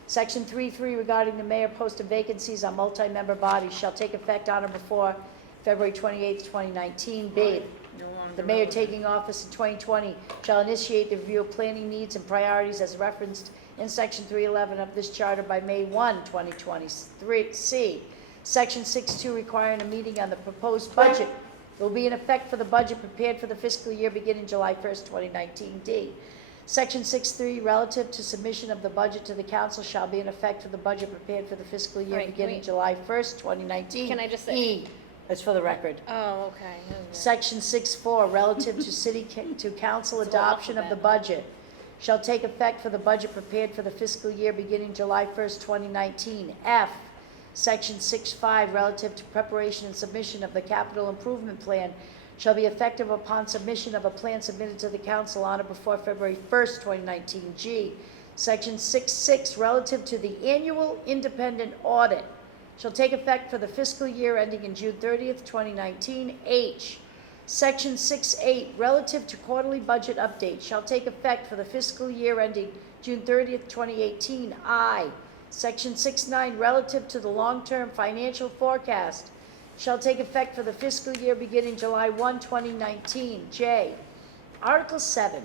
Section 3.3 regarding the mayor posted vacancies on multi-member bodies shall take effect on or before February 28th, 2019. B, No longer the mayor relevant. taking office in 2020 shall initiate the review of planning needs and priorities as referenced in Section 311 of this charter by May 1, 2023. C, Section 6.2 requiring a meeting on the proposed budget will be in effect for the budget prepared for the fiscal year beginning July 1st, 2019. D, Section 6.3 relative to submission of the budget to the council shall be in effect for the budget prepared for the fiscal year Right, beginning wait. July 1st, 2019. Can I just say- E, that's for the record. Oh, okay. Section 6.4, relative to council It's all adoption of the alphabet. budget, shall take effect for the budget prepared for the fiscal year beginning July 1st, 2019. F, Section 6.5, relative to preparation and submission of the capital improvement plan, shall be effective upon submission of a plan submitted to the council on or before February 1st, 2019. G, Section 6.6, relative to the annual independent audit, shall take effect for the fiscal year ending in June 30th, 2019. H, Section 6.8, relative to quarterly budget updates, shall take effect for the fiscal year ending June 30th, 2018. I, Section 6.9, relative to the long-term financial forecast, shall take effect for the fiscal year beginning July 1, 2019. J, Article 7,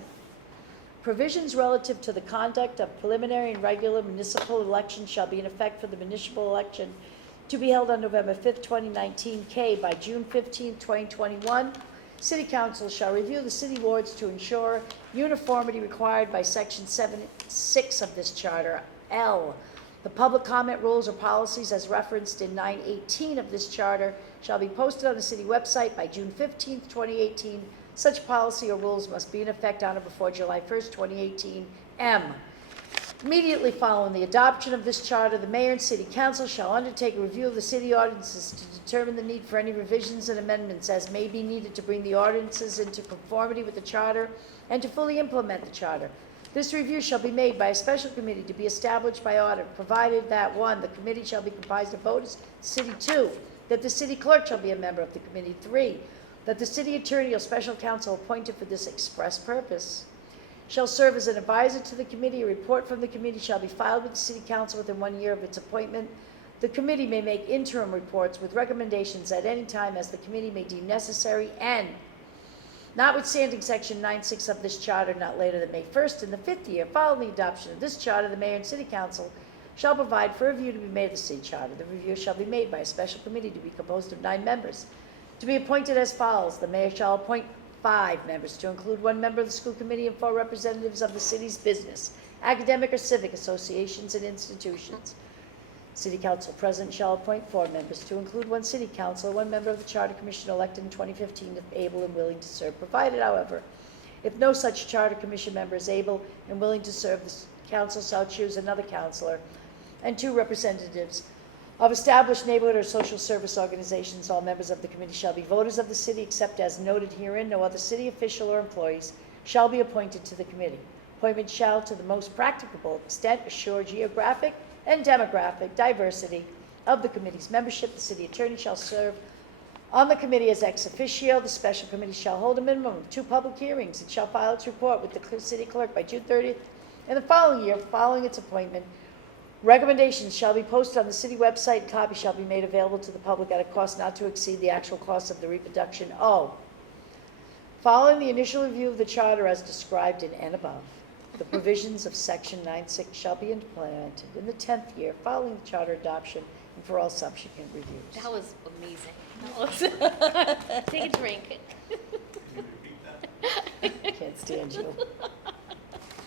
provisions relative to the conduct of preliminary and regular municipal elections shall be in effect for the municipal election to be held on November 5th, 2019. K, by June 15th, 2021, City Council shall review the city wards to ensure uniformity required by Section 7.6 of this charter. L, the public comment rules or policies as referenced in 9.18 of this charter shall be posted on the city website by June 15th, 2018. Such policy or rules must be in effect on or before July 1st, 2018. M, immediately following the adoption of this charter, the mayor and city council shall undertake a review of the city ordinances to determine the need for any revisions and amendments as may be needed to bring the ordinances into conformity with the charter and to fully implement the charter. This review shall be made by a special committee to be established by order, provided that, 1, the committee shall be comprised of voters, city. 2, that the city clerk shall be a member of the committee. 3, that the city attorney or special counsel appointed for this express purpose shall serve as an advisor to the committee. A report from the committee shall be filed with the city council within 1 year of its appointment. The committee may make interim reports with recommendations at any time as the committee may deem necessary, and notwithstanding Section 9.6 of this charter, not later than May 1st in the 5th year following the adoption of this charter, the mayor and city council shall provide for review to be made of the city charter. The review shall be made by a special committee to be composed of 9 members, to be appointed as follows. The mayor shall appoint 5 members, to include 1 member of the school committee and 4 representatives of the city's business, academic or civic associations and institutions. City council president shall appoint 4 members, to include 1 city councilor, 1 member of the charter commission elected in 2015 if able and willing to serve, provided, however, if no such charter commission member is able and willing to serve, the council shall choose another counselor and 2 representatives of established neighborhood or social service organizations. All members of the committee shall be voters of the city, except as noted herein. No other city official or employees shall be appointed to the committee. Appointment shall, to the most practicable extent, assure geographic and demographic diversity of the committee's membership. The city attorney shall serve on the committee as ex officio. The special committee shall hold a minimum of 2 public hearings. It shall file its report with the city clerk by June 30th in the following year, following its appointment. Recommendations shall be posted on the city website, and copies shall be made available to the public at a cost not to exceed the actual cost of the reproduction. O, following the initial review of the charter as described in and above, the provisions of section 9(6) shall be implemented in the 10th year following the charter adoption and for all subsequent reviews. That was amazing. That was, take a drink. Can you repeat that? Can't stand you.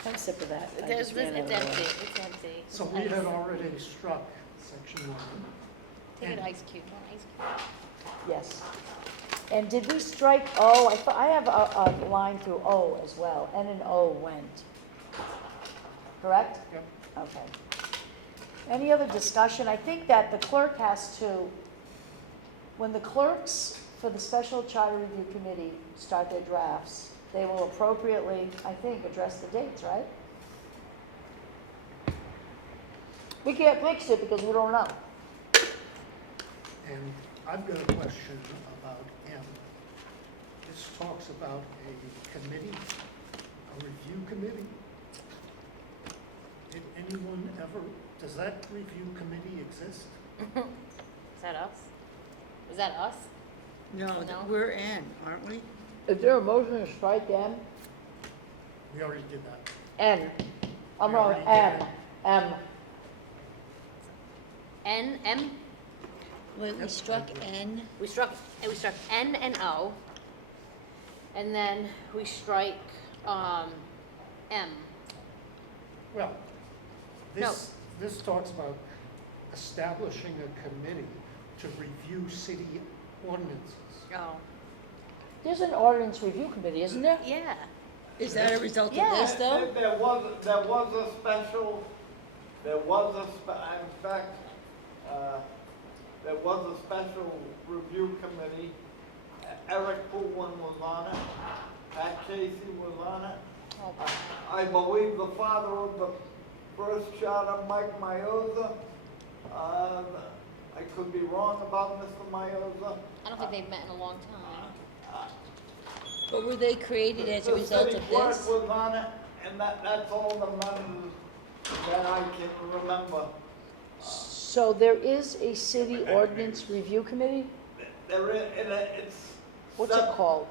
Have a sip of that. I There's just this, ran it's out of empty, water. it's empty. So we Ice. had already struck section 1. Take an And ice cube, one ice cube. Yes. And did we strike O? I thought, I have a line through O as well. N and O went. Correct? Yep. Okay. Any other discussion? I think that the clerk has to, when the clerks for the Special Charter Review Committee start their drafts, they will appropriately, I think, address the dates, right? We can't fix it because we don't know. And I've got a question about M. This talks about a committee, a review committee. Did anyone ever, does that review committee exist? Is that us? Is that us? No, No? we're in, aren't we? Is there a motion to strike N? We already did that. N. I'm We wrong, already M. did. M. N, M, Wait, we struck N. we struck N and O. And then we strike, M. Well, No. this talks about establishing a committee to review city ordinances. Oh. There's an ordinance review committee, isn't there? Yeah. Is that a result of Yeah. this, though? There was a special, in fact, there was a special review committee. Eric Pullen was on it, Pat Casey was on it. Oh. I believe the father of the first charter, Mike Mioza. I could be wrong about Mr. Mioza. I don't think they've met in a long time. But were they created as a The result city of clerk this? was on it, and that's all the members that I can remember. So there is a city ordinance review committee? There is, and it's. What's it called?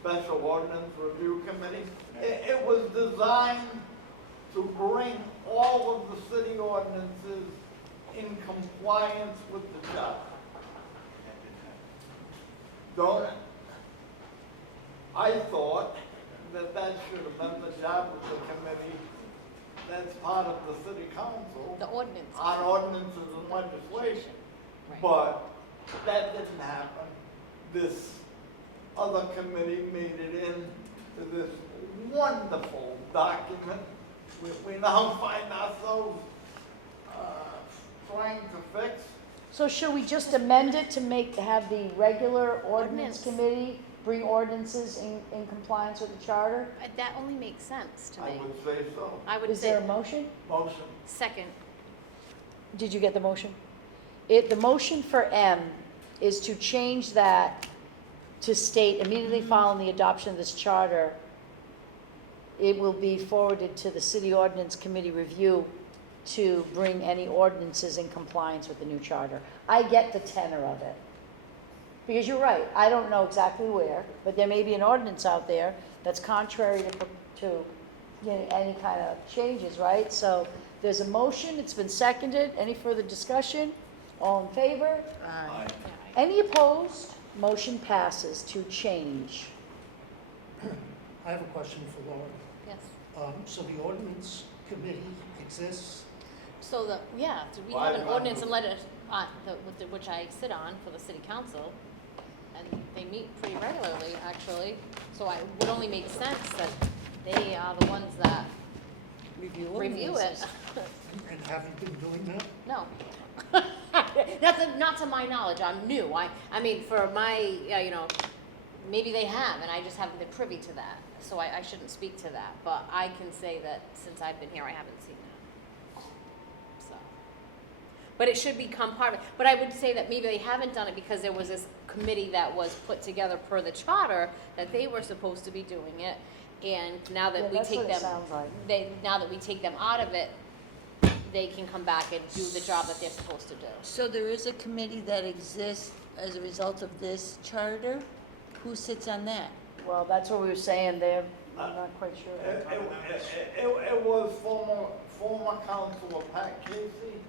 Special Ordinance Review Committee. It was designed to bring all of the city ordinances in compliance with the charter. Don't, I thought that should have been the job of the committee that's part of the city council The ordinance. on ordinances and legislation. Right. But that didn't happen. This other committee made it into this wonderful document. We now find ourselves trying to fix. So should we just amend it to have the regular ordinance Ordinance. committee bring ordinances in compliance with the charter? That only makes sense to I me. would say so. I would Is there say, a motion? Motion. second, Did you get the motion? The motion for M is to change that to state immediately following the adoption of this charter, it will be forwarded to the city ordinance committee review to bring any ordinances in compliance with the new charter. I get the tenor of it. Because you're right, I don't know exactly where, but there may be an ordinance out there that's contrary to any kind of changes, right? So there's a motion, it's been seconded. Any further discussion? All in favor? Aye. Any opposed? Motion passes to change. I have a question for Laura. yes. So the ordinance committee exists? So so we have Why an do I ordinance move? and letter, which I sit on for the city council, and they meet pretty regularly, actually. So it would only make sense that They are the ones that Review review it. And have you been doing that? No. Not to my knowledge, I'm new. I mean, for my, you know, maybe they have, and I just haven't been privy to that. So I shouldn't speak to that, but I can say that since I've been here, I haven't seen that. So. But it should become part of it. But I would say that maybe they haven't done it because there was this committee that was put together per the charter that they were supposed to be doing it. And now that Yeah, we that's take what it them, sounds like. now that we take them out of it, they can come back and do the job that they're supposed to do. So there is a committee that exists as a result of this charter? Who sits on that? Well, that's what we were saying there. I'm not quite sure. It was former Councilor Pat Casey,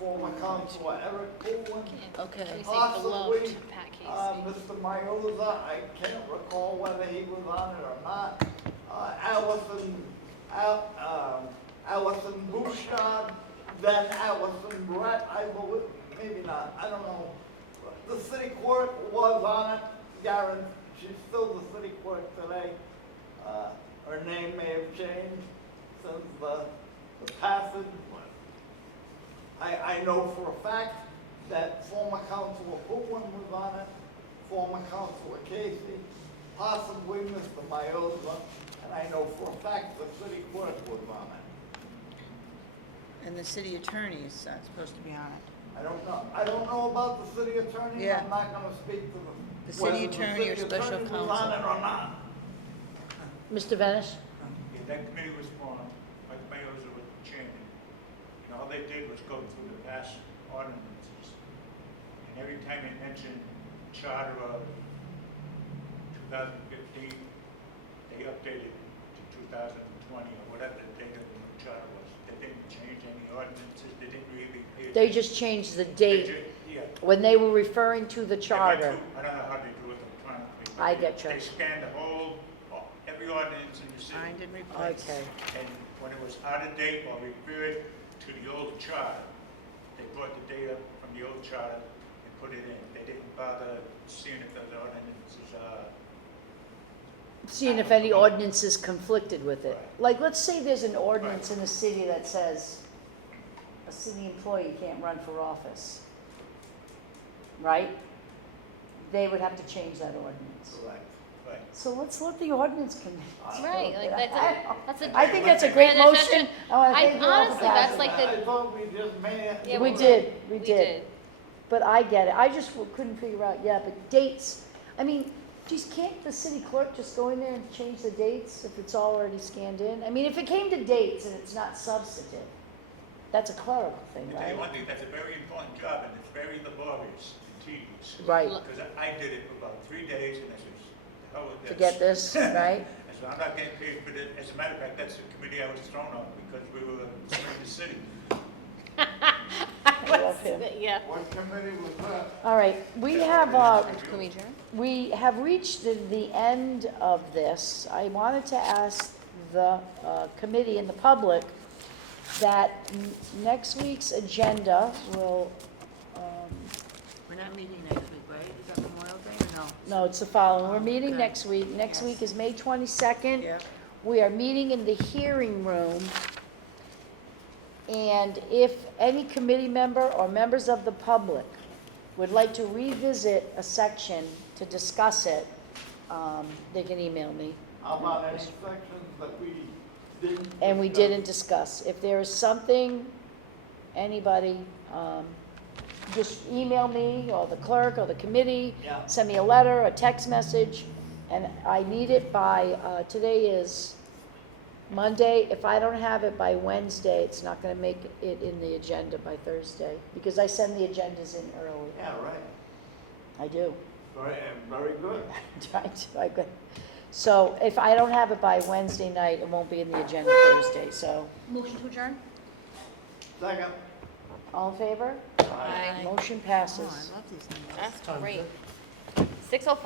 former Councilor Eric Coolin, Okay. Can we say possibly, beloved Pat Casey? Mr. Mioza, I can't recall whether he was on it or not. Allison Bouchard, then Allison Brett, I believe, maybe not, I don't know. The city clerk was on it, Garen, she's still the city clerk today. Her name may have changed since the passage. I know for a fact that former Councilor Goodwin was on it, former Councilor Casey, possibly Mr. Mioza, and I know for a fact the city clerk was on it. And the city attorney is supposed to be on it. I don't know about the city attorney, Yeah. I'm not gonna speak to The the, city whether attorney or the city special attorney was on counsel. it or not. Mr. Venish? Yeah, that committee was formed, Mike Mayoza was the chairman. And all they did was go through the past ordinances. And every time they mentioned charter of 2015, they updated to 2020 or whatever the date of the new charter was. They didn't change any ordinances, they didn't really. They just changed the They date ju- Yeah. when they were referring to the They went charter. through- I don't know how they do it electronically. but I they- get you. They scanned the whole, every ordinance in the city. Signed and replaced. Okay. And when it was out of date or referred to the old charter, they brought the data from the old charter and put it in. They didn't bother seeing if those ordinances are. Seeing if any ordinances conflicted with it. Right. Like, let's say there's an ordinance in a city that says a city employee can't run for office, right? They would have to change that ordinance. Correct. Right. So let's let the ordinance committee. Right, like that's a. I think that's a great That's just- motion. I wanna thank you all for honestly, that's passing like that. the- I thought we just made it. Yeah, We we did, we We did. But I get it. I just couldn't figure out, yeah, but dates, I mean, geez, can't the city clerk just go in there and change the dates if it's already scanned in? I mean, if it came to dates and it's not substantive, that's a clerical thing, I tell you right? one thing, that's a very important job and it's very laborious and tedious. Right, Because I did it for about 3 days and I said, the hell with this. forget this, right? I said, I'm not getting paid for this. As a matter of fact, that's the committee I was thrown on because we were serving the city. I love him. Yeah. What committee was that? All right, we have, Can we adjourn? we have reached the end of this. I wanted to ask the committee and the public that next week's agenda will, We're not meeting next week, right? Is that Memorial Day or no? no, it's the following. We're meeting Okay. next week. Next week is May 22nd. Yeah. We are meeting in the hearing room. And if any committee member or members of the public would like to revisit a section to discuss it, they can email me. How about any sections that we didn't? And we discuss? didn't discuss. If there is something, anybody, just email me or the clerk or the committee. Yeah. Send me a letter, a text message, and I need it by, today is Monday. If I don't have it by Wednesday, it's not gonna make it in the agenda by Thursday, because I send the agendas in early. Yeah, right. I do. Very good. Right, good. So if I don't have it by Wednesday night, it won't be in the agenda Thursday, so. Motion to adjourn? Second. All in favor? Aye. Motion Oh, passes. I love these numbers. That's Time great. good. 6:05.